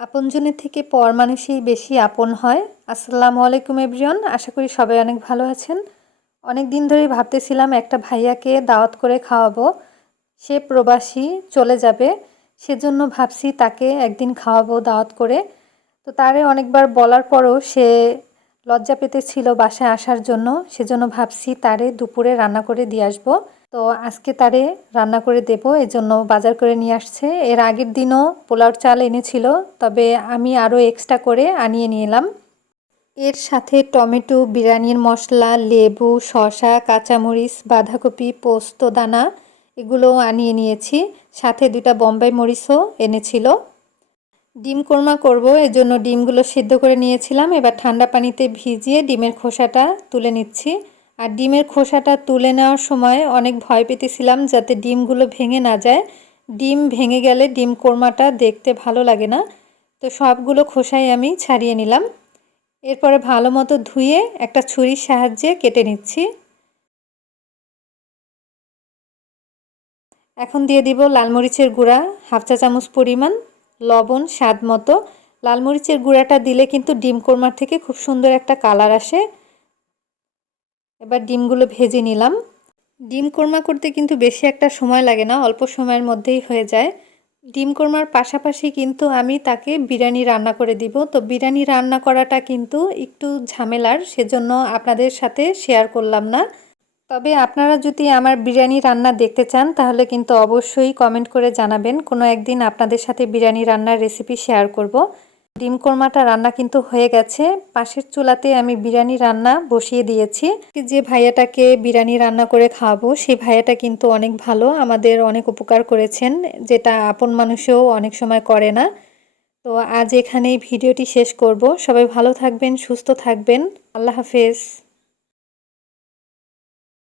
আপনজনের থেকে পর মানুষই বেশি আপন হয়। আসসালামু আলাইকুম এভরিওয়ান, আশা করি সবাই অনেক ভালো আছেন। অনেক দিন ধরেই ভাবতেছিলাম একটা ভাইয়াকে দাওয়াত করে খাওয়াবো। সে প্রবাসী, চলে যাবে, সেজন্য ভাবছি তাকে একদিন খাওয়াবো দাওয়াত করে। তো তারে অনেকবার বলার পরও সে লজ্জা পেতেছিল বাসায় আসার জন্য, সেজন্য ভাবছি তারে দুপুরে রান্না করে দিয়ে আসবো। তো আজকে তারে রান্না করে দেব, এজন্য বাজার করে নিয়ে আসছে। এর আগের দিনও পোলাওর চাল এনেছিল, তবে আমি আরও এক্সট্রা করে আনিয়ে নিলাম। এর সাথে টমেটো, বিরিয়ানির মশলা, লেবু, শসা, কাঁচামরিচ, বাঁধাকপি, পোস্ত দানা এগুলোও আনিয়ে নিয়েছি। সাথে 2টা বোম্বাই মরিচও এনেছিল। ডিম কোরমা করব, এজন্য ডিমগুলো সিদ্ধ করে নিয়েছিলাম। এবার ঠান্ডা পানিতে ভিজিয়ে ডিমের খোসাটা তুলে নিচ্ছি। আর ডিমের খোসাটা তুলে নেওয়ার সময় অনেক ভয় পেতেছিলাম যাতে ডিমগুলো ভেঙে না যায়। ডিম ভেঙে গেলে ডিম কোরমাটা দেখতে ভালো লাগে না। তো সবগুলো খোসাই আমি ছাড়িয়ে নিলাম। এরপরে ভালো মতো ধুয়ে একটা ছুরির সাহায্যে কেটে নিচ্ছি। এখন দিয়ে দিব লাল মরিচের গুঁড়া 1/2 চা চামচ পরিমাণ, লবণ স্বাদ মতো। লাল মরিচের গুঁড়াটা দিলে কিন্তু ডিম কোরমার থেকে খুব সুন্দর একটা কালার আসে। এবার ডিমগুলো ভেজে নিলাম। ডিম কোরমা করতে কিন্তু বেশি একটা সময় লাগে না, অল্প সময়ের মধ্যেই হয়ে যায়। ডিম কোরমার পাশাপাশি কিন্তু আমি তাকে বিরিয়ানি রান্না করে দিব। তো বিরিয়ানি রান্না করাটা কিন্তু একটু ঝামেলার, সেজন্য আপনাদের সাথে শেয়ার করলাম না। তবে আপনারা যদি আমার বিরিয়ানি রান্না দেখতে চান তাহলে কিন্তু অবশ্যই কমেন্ট করে জানাবেন, কোনো একদিন আপনাদের সাথে বিরিয়ানি রান্নার রেসিপি শেয়ার করব। ডিম কোরমাটা রান্না কিন্তু হয়ে গেছে। পাশের চুলাতে আমি বিরিয়ানি রান্না বসিয়ে দিয়েছি। যে ভাইয়াটাকে বিরিয়ানি রান্না করে খাওয়াবো সেই ভাইয়াটা কিন্তু অনেক ভালো, আমাদের অনেক উপকার করেছেন, যেটা আপন মানুষেও অনেক সময় করে না। তো আজ এখানেই ভিডিওটি শেষ করব। সবাই ভালো থাকবেন, সুস্থ থাকবেন। আল্লাহ হাফেজ।